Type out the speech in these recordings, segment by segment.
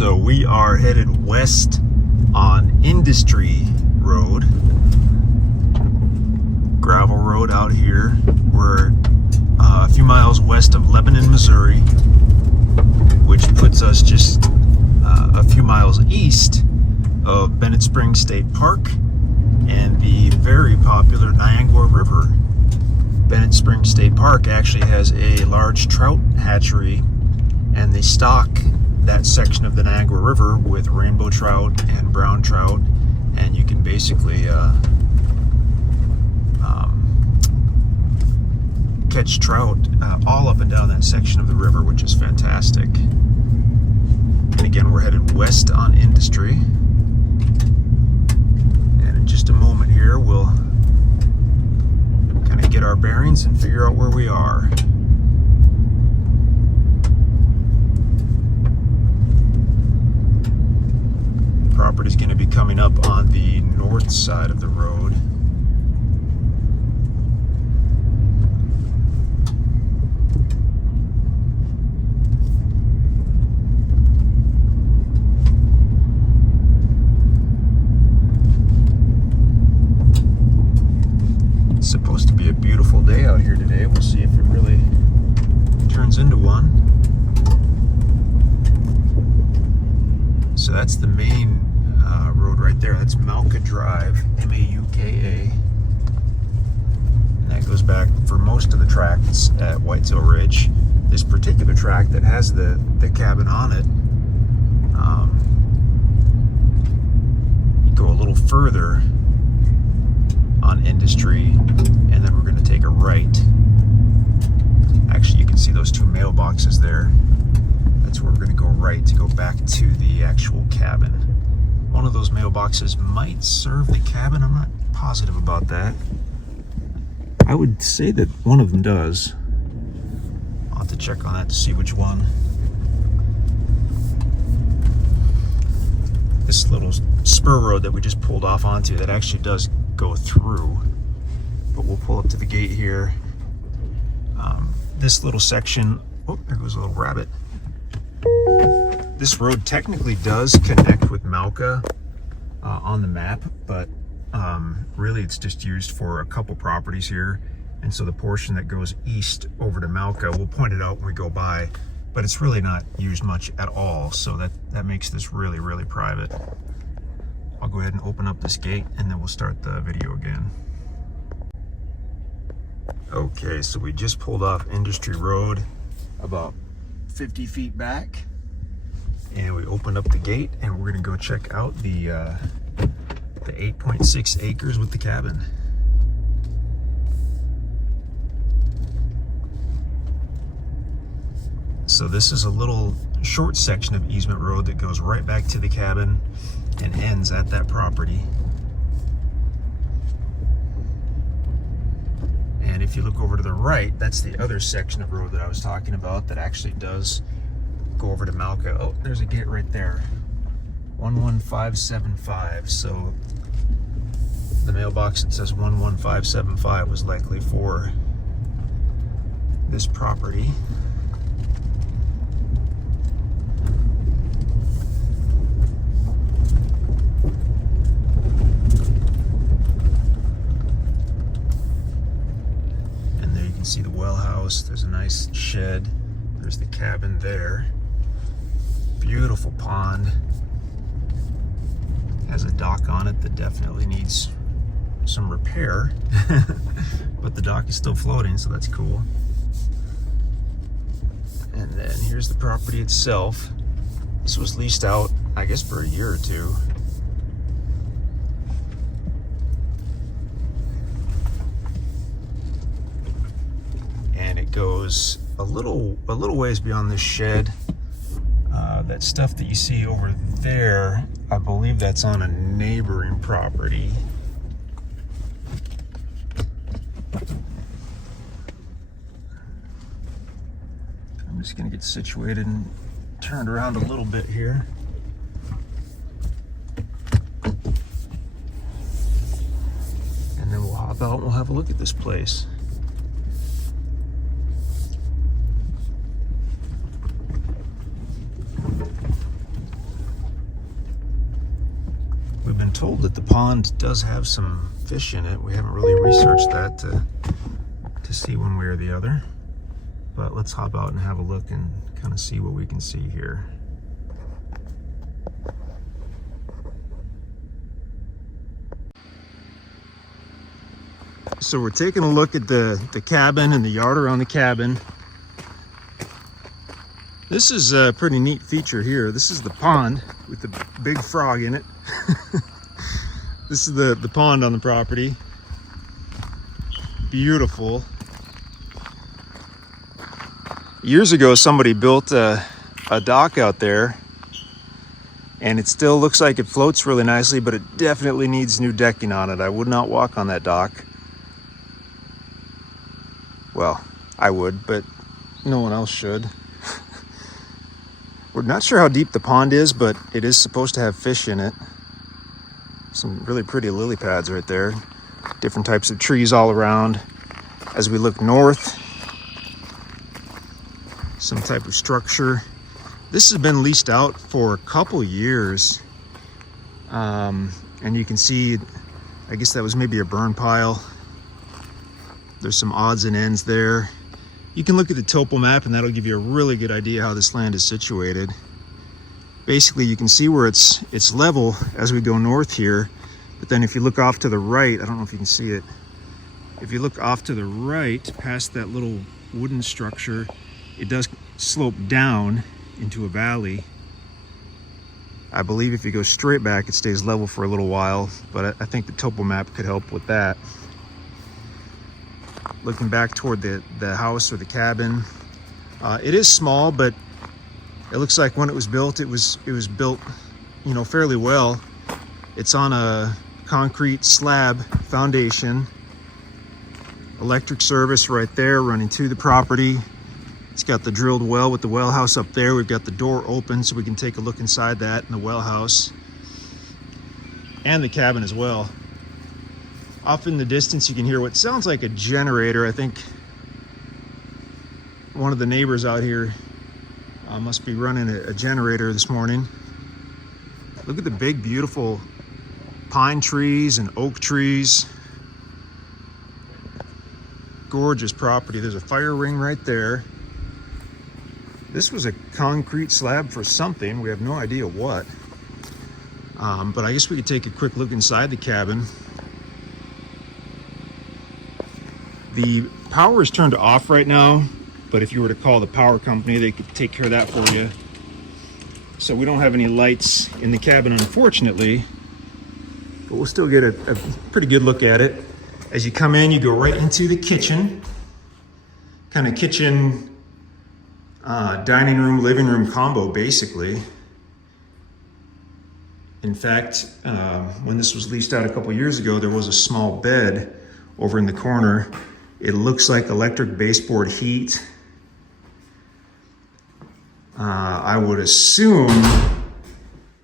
So we are headed west on Industry Road, gravel road out here. We're a few miles west of Lebanon, Missouri, which puts us just a few miles east of Bennett Spring State Park and the very popular Niangua River. Bennett Spring State Park actually has a large trout hatchery, and they stock that section of the Niangua River with rainbow trout and brown trout, and you can basically catch trout all up and down that section of the river, which is fantastic. And again, we're headed west on Industry, and in just a moment here we'll kind of get our bearings and figure out where we are. The property's going to be coming up on the north side of the road. It's supposed to be a beautiful day out here today. We'll see if it really turns into one. So that's the main road right there. That's Mauka Drive, M-A-U-K-A. And that goes back for most of the tracts at Whitetail Ridge. This particular tract that has the cabin on it, you go a little further on Industry, and then we're going to take a right. Actually, you can see those two mailboxes there. That's where we're going to go right to go back to the actual cabin. One of those mailboxes might serve the cabin. I'm not positive about that. I would say that one of them does. I'll have to check on that to see which one. This little spur road that we just pulled off onto, that actually does go through, but we'll pull up to the gate here. This little section, oh, there goes a little rabbit. This road technically does connect with Mauka on the map, but really it's just used for a couple properties here, and so the portion that goes east over to Mauka, we'll point it out when we go by, but it's really not used much at all, so that makes this really, really private. I'll go ahead and open up this gate and then we'll start the video again. Okay, so we just pulled off Industry Road about 50 feet back, and we opened up the gate, and we're gonna go check out the 8.6 acres with the cabin. So this is a little short section of easement road that goes right back to the cabin and ends at that property. And if you look over to the right, that's the other section of road that I was talking about that actually does go over to Mauka. Oh, there's a gate right there. 11575. So the mailbox that says 11575 was likely for this property. See the Wellhouse, there's a nice shed, there's the cabin there, beautiful pond, has a dock on it that definitely needs some repair, but the dock is still floating, so that's cool. And then here's the property itself. This was leased out, I guess, for a year or two. Goes a little ways beyond this shed. That stuff that you see over there, I believe that's on a neighboring property. I'm just gonna get situated and turned around a little bit here. And then we'll hop out and we'll have a look at this place. told that the pond does have some fish in it. We haven't really researched that to see one way or the other. But let's hop out and have a look and kind of see what we can see here. So we're taking a look at the cabin and the yard around the cabin. This is a pretty neat feature here. This is the pond with the big frog in it. This is the pond on the property. Beautiful. Years ago, somebody built a dock out there, and it still looks like it floats really nicely, but it definitely needs new decking on it. I would not walk on that dock. Well, I would, but no one else should. We're not sure how deep the pond is, but it is supposed to have fish in it. Some really pretty lily pads right there. Different types of trees all around. As we look north, some type of structure. This has been leased out for a couple years. And you can see, I guess that was maybe a burn pile. There's some odds and ends there. You can look at the topo map and that'll give you a really good idea how this land is situated. Basically, you can see where it's level as we go north here, but then if you look off to the right, I don't know if you can see it. If you look off to the right, past that little wooden structure, it does slope down into a valley. I believe if you go straight back, it stays level for a little while, but I think the topo map could help with that. Looking back toward the house or the cabin, it is small, but it looks like when it was built, it was built, you know, fairly well. It's on a concrete slab foundation. Electric service right there running to the property. It's got the drilled well with the well house up there. We've got the door open so we can take a look inside that in the well house and the cabin as well. Off in the distance, you can hear what sounds like a generator. I think one of the neighbors out here must be running a generator this morning. Look at the big, beautiful pine trees and oak trees. Gorgeous property. There's a fire ring right there. This was a concrete slab for something. We have no idea what. But I guess we could take a quick look inside the cabin. The power is turned off right now, but if you were to call the power company, they could take care of that for you. So we don't have any lights in the cabin, unfortunately, but we'll still get a pretty good look at it. As you come in, you go right into the kitchen, kind of kitchen, dining room, living room combo, basically. In fact, when this was leased out a couple years ago, there was a small bed over in the corner. It looks like electric baseboard heat. I would assume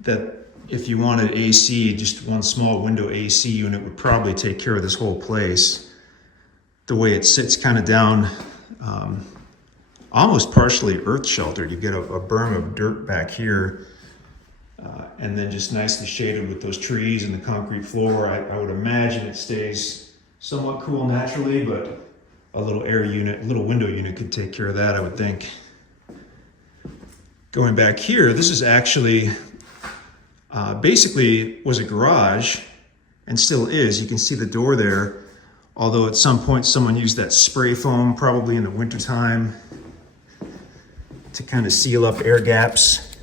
that if you wanted AC, just one small window AC unit would probably take care of this whole place. The way it sits kind of down, almost partially earth sheltered. You get a berm of dirt back here, and then just nicely shaded with those trees and the concrete floor. I would imagine it stays somewhat cool naturally, but a little air unit, a little window unit could take care of that, I would think. Going back here, this is actually basically was a garage and still is. You can see the door there, although at some point someone used that spray foam, probably in the wintertime, to kind of seal up air gaps.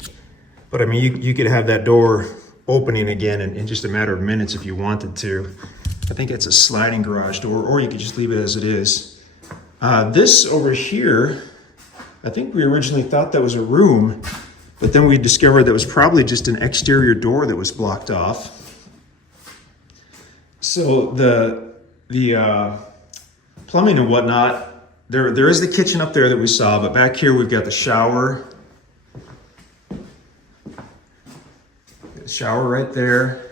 But I mean, you could have that door opening again in just a matter of minutes if you wanted to. I think it's a sliding garage door, or you could just leave it as it is. This over here, I think we originally thought that was a room, but then we discovered that was probably just an exterior door that was blocked off. So the plumbing and whatnot, there is the kitchen up there that we saw, but back here we've got the shower. The shower right there.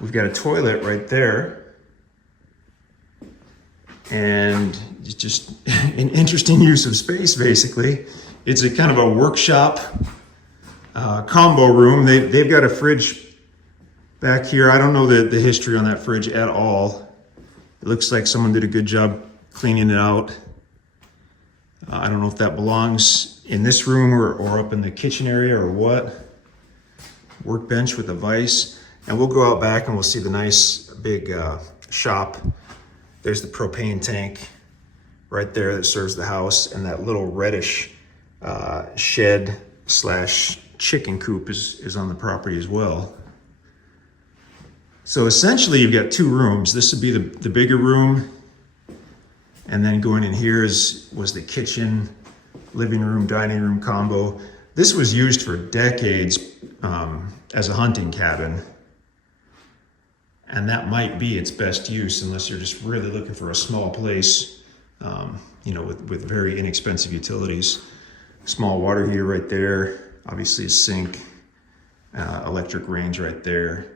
We've got a toilet right there. And it's just an interesting use of space, basically. It's a kind of a workshop combo room. They've got a fridge back here. I don't know the history on that fridge at all. It looks like someone did a good job cleaning it out. I don't know if that belongs in this room or up in the kitchen area or what. Workbench with a vise. And we'll go out back and we'll see the nice big shop. There's the propane tank right there that serves the house, and that little reddish shed slash chicken coop is on the property as well. So essentially you've got two rooms. This would be the bigger room, and then going in here was the kitchen, living room, dining room combo. This was used for decades as a hunting cabin, and that might be its best use unless you're just really looking for a small place, with very inexpensive utilities. Small water heater right there, obviously a sink, electric range right there.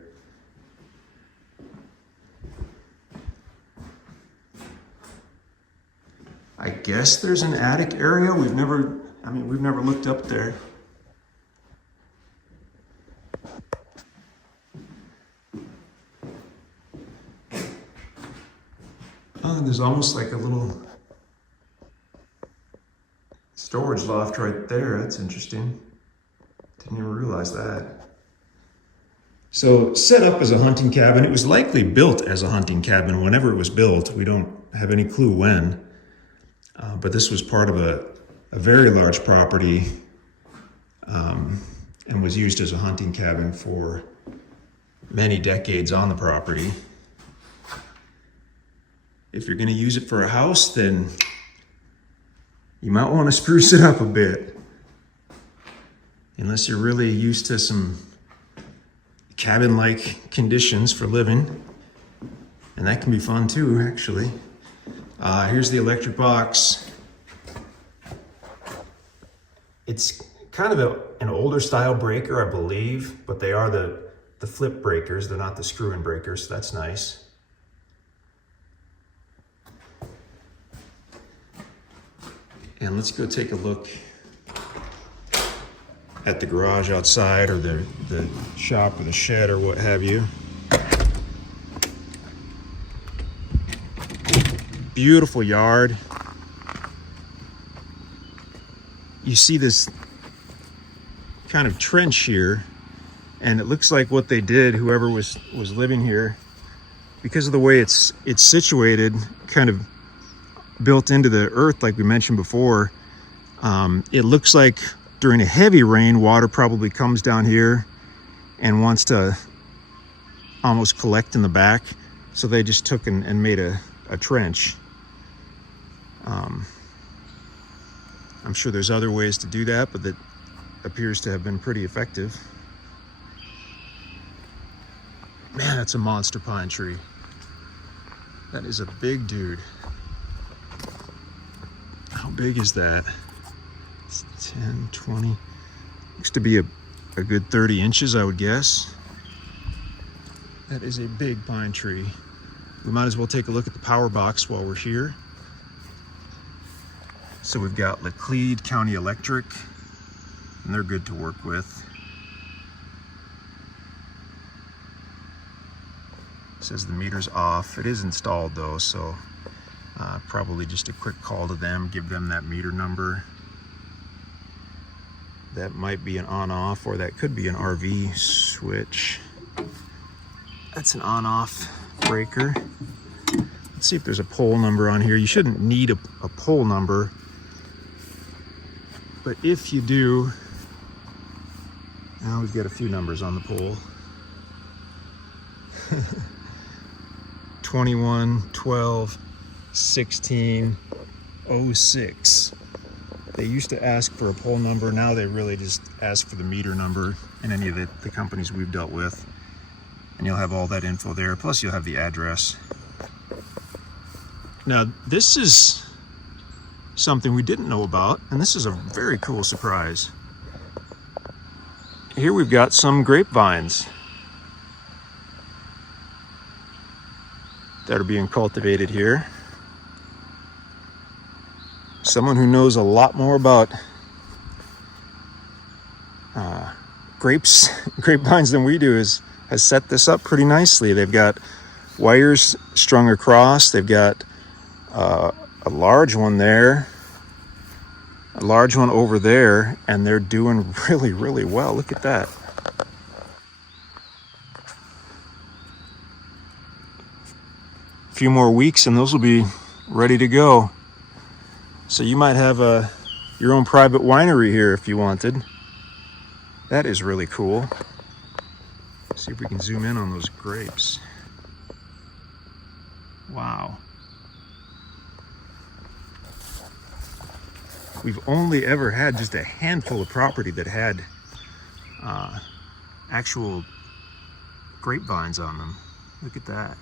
I guess there's an attic area. We've never looked up there. Oh, there's almost like a little storage loft right there. That's interesting. Didn't even realize that. So set up as a hunting cabin. It was likely built as a hunting cabin whenever it was built. We don't have any clue when. But this was part of a very large property and was used as a hunting cabin for many decades on the property. If you're going to use it for a house, then you might want to spruce it up a bit. Unless you're really used to some cabin-like conditions for living. And that can be fun too, actually. Here's the electric box. It's kind of an older style breaker, I believe, but they are the flip breakers. They're not the screw-in breakers, so that's nice. And let's go take a look at the garage outside, or the shop or the shed or what have you. Beautiful yard. You see this kind of trench here, and it looks like what they did, whoever was living here, because of the way it's situated, kind of built into the earth like we mentioned before. It looks like during a heavy rain, water probably comes down here and wants to almost collect in the back. So they just took and made a trench. I'm sure there's other ways to do that, but that appears to have been pretty effective. Man, that's a monster pine tree. That is a big dude. How big is that? It's 10, 20. Looks to be a good 30 inches, I would guess. That is a big pine tree. We might as well take a look at the power box while we're here. So we've got Laclede County Electric, and they're good to work with. It says the meter's off. It is installed though, so probably just a quick call to them, give them that meter number. That might be an on-off, or that could be an RV switch. That's an on-off breaker. Let's see if there's a pole number on here. You shouldn't need a pole number, but if you do, now we've got a few numbers on the pole. 21, 12, 16, 06. They used to ask for a pole number. Now they really just ask for the meter number in any of the companies we've dealt with. And you'll have all that info there. Plus you'll have the address. Now this is something we didn't know about, and this is a very cool surprise. Here we've got some grapevines that are being cultivated here. Someone who knows a lot more about grapevines than we do has set this up pretty nicely. They've got wires strung across. They've got a large one there, a large one over there, and they're doing really, really well. Look at that. A few more weeks and those will be ready to go. So you might have your own private winery here if you wanted. That is really cool. Let's see if we can zoom in on those grapes. Wow. We've only ever had just a handful of property that had actual grapevines on them. Look at that.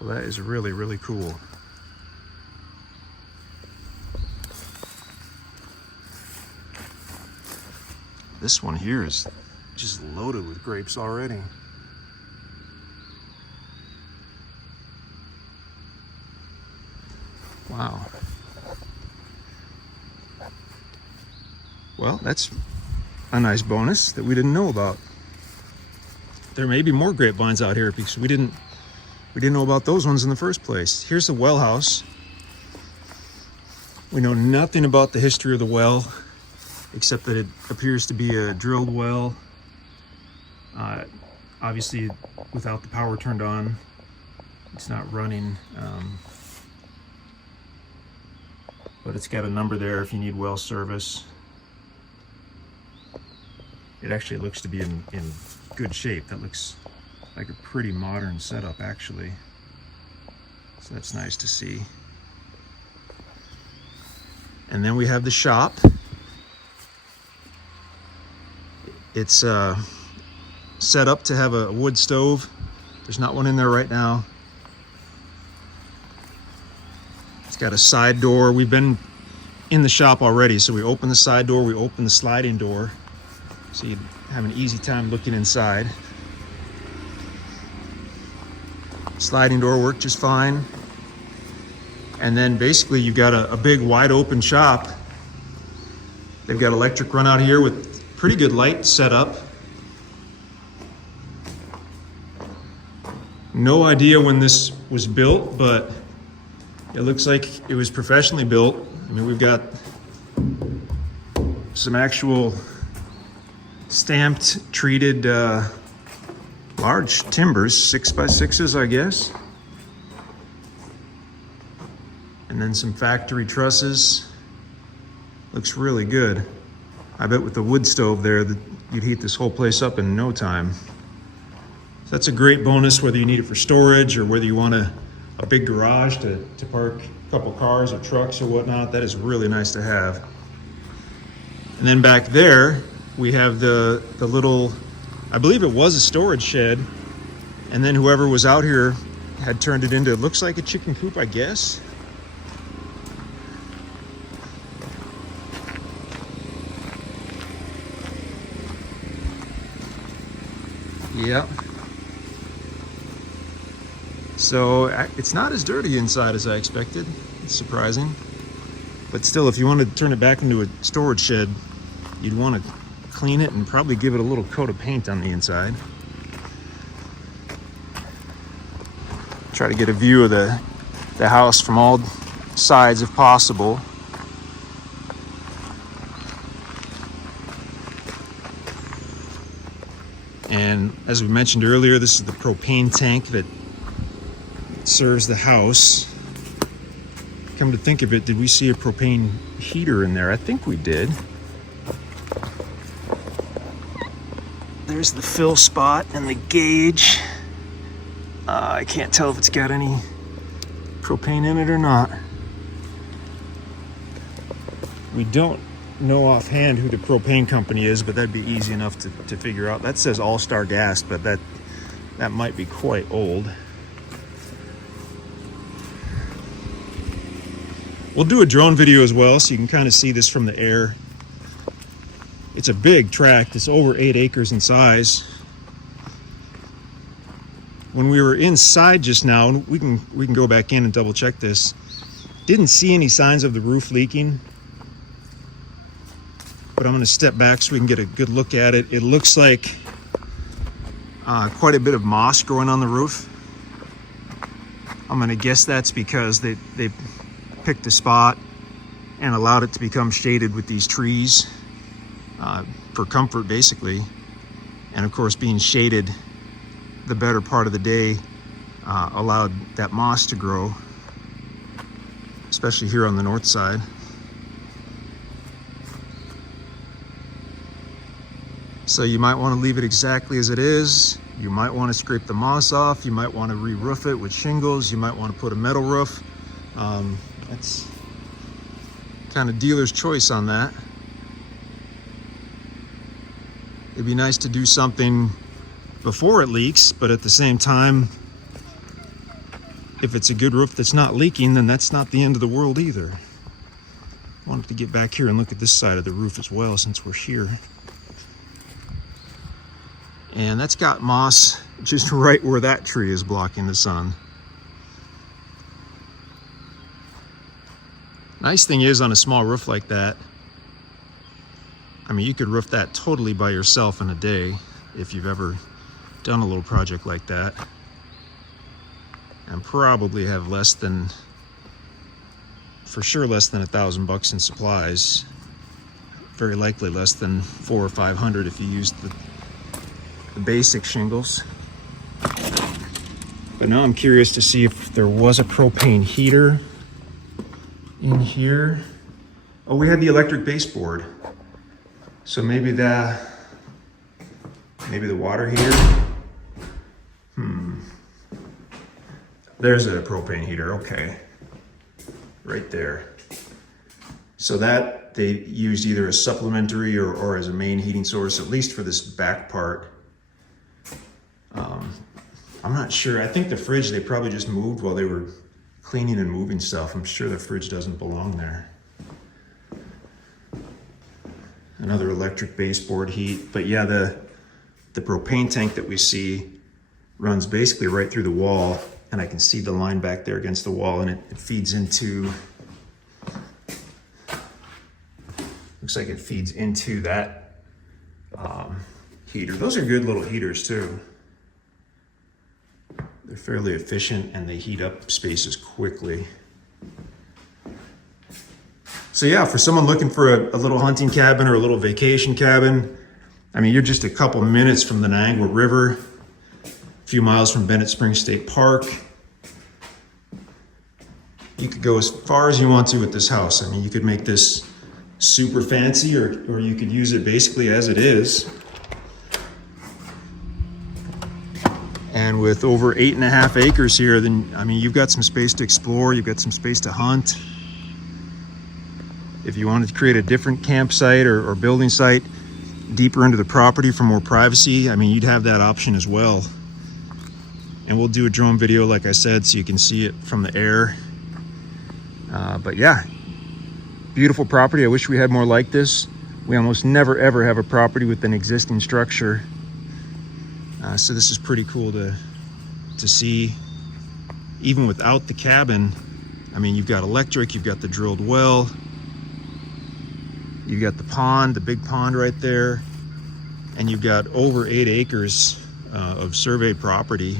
Well, that is really, really cool. This one here is just loaded with grapes already. Wow. Well, that's a nice bonus that we didn't know about. There may be more grapevines out here because we didn't know about those ones in the first place. Here's the Wellhouse. We know nothing about the history of the well, except that it appears to be a drilled well. Obviously, without the power turned on, it's not running. But it's got a number there if you need well service. It actually looks to be in good shape. That looks like a pretty modern setup, actually. So that's nice to see. And then we have the shop. It's set up to have a wood stove. There's not one in there right now. It's got a side door. We've been in the shop already, so we open the side door, we open the sliding door, so you have an easy time looking inside. Sliding door worked just fine. And then basically you've got a big wide open shop. They've got electric run out here with pretty good light setup. No idea when this was built, but it looks like it was professionally built. I mean, we've got some actual stamped, treated large timbers, 6x6s, I guess. And then some factory trusses. Looks really good. I bet with the wood stove there that you'd heat this whole place up in no time. So that's a great bonus, whether you need it for storage or whether you want a big garage to park a couple cars or trucks or whatnot. That is really nice to have. And then back there we have the little, I believe it was a storage shed, and then whoever was out here had turned it into, it looks like a chicken coop, I guess. Yep. So it's not as dirty inside as I expected. It's surprising. But still, if you want to turn it back into a storage shed, you'd want to clean it and probably give it a little coat of paint on the inside. Try to get a view of the house from all sides if possible. And as we mentioned earlier, this is the propane tank that serves the house. Come to think of it, did we see a propane heater in there? I think we did. There's the fill spot and the gauge. I can't tell if it's got any propane in it or not. We don't know offhand who the propane company is, but that'd be easy enough to figure out. That says All-Star Gas, but that might be quite old. We'll do a drone video as well, so you can kind of see this from the air. It's a big tract. It's over 8 acres in size. When we were inside just now, we can go back in and double check this. Didn't see any signs of the roof leaking. but I'm going to step back so we can get a good look at it. It looks like quite a bit of moss growing on the roof. I'm going to guess that's because they picked a spot and allowed it to become shaded with these trees for comfort, basically. And of course, being shaded the better part of the day allowed that moss to grow, especially here on the north side. So you might want to leave it exactly as it is. You might want to scrape the moss off. You might want to re-roof it with shingles. You might want to put a metal roof. That's kind of dealer's choice on that. It'd be nice to do something before it leaks, but at the same time, if it's a good roof that's not leaking, then that's not the end of the world either. I wanted to get back here and look at this side of the roof as well, since we're here. And that's got moss just right where that tree is blocking the sun. Nice thing is, on a small roof like that, I mean, you could roof that totally by yourself in a day if you've ever done a little project like that, and probably have less than, for sure, less than $1,000 in supplies. Very likely less than $400 or $500 if you used the basic shingles. But now I'm curious to see if there was a propane heater in here. Oh, we had the electric baseboard. So maybe the water heater. There's a propane heater, okay. Right there. So that they used either as supplementary or as a main heating source, at least for this back part. I'm not sure. I think the fridge they probably just moved while they were cleaning and moving stuff. I'm sure the fridge doesn't belong there. Another electric baseboard heat. But yeah, the propane tank that we see runs basically right through the wall, and I can see the line back there against the wall, and it feeds into, looks like it feeds into that heater. Those are good little heaters too. They're fairly efficient and they heat up spaces quickly. So yeah, for someone looking for a little hunting cabin or a little vacation cabin, I mean, you're just a couple minutes from the Niangua River, a few miles from Bennett Spring State Park. You could go as far as you want to with this house. I mean, you could make this super fancy, or you could use it basically as it is. And with over 8.5 acres here, then, I mean, you've got some space to explore, you've got some space to hunt. If you wanted to create a different campsite or building site deeper into the property for more privacy, I mean, you'd have that option as well. And we'll do a drone video, like I said, so you can see it from the air. But yeah, beautiful property. I wish we had more like this. We almost never ever have a property with an existing structure. So this is pretty cool to see. Even without the cabin, I mean, you've got electric, you've got the drilled well, you've got the pond, the big pond right there, and you've got over 8 acres of surveyed property.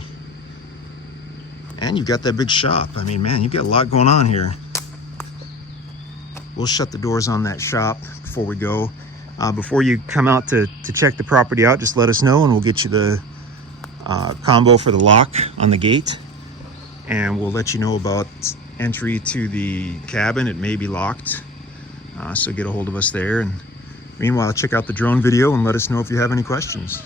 And you've got that big shop. I mean, man, you've got a lot going on here. We'll shut the doors on that shop before we go. Before you come out to check the property out, just let us know and we'll get you the combo for the lock on the gate. And we'll let you know about entry to the cabin. It may be locked, so get a hold of us there. And meanwhile, check out the drone video and let us know if you have any questions.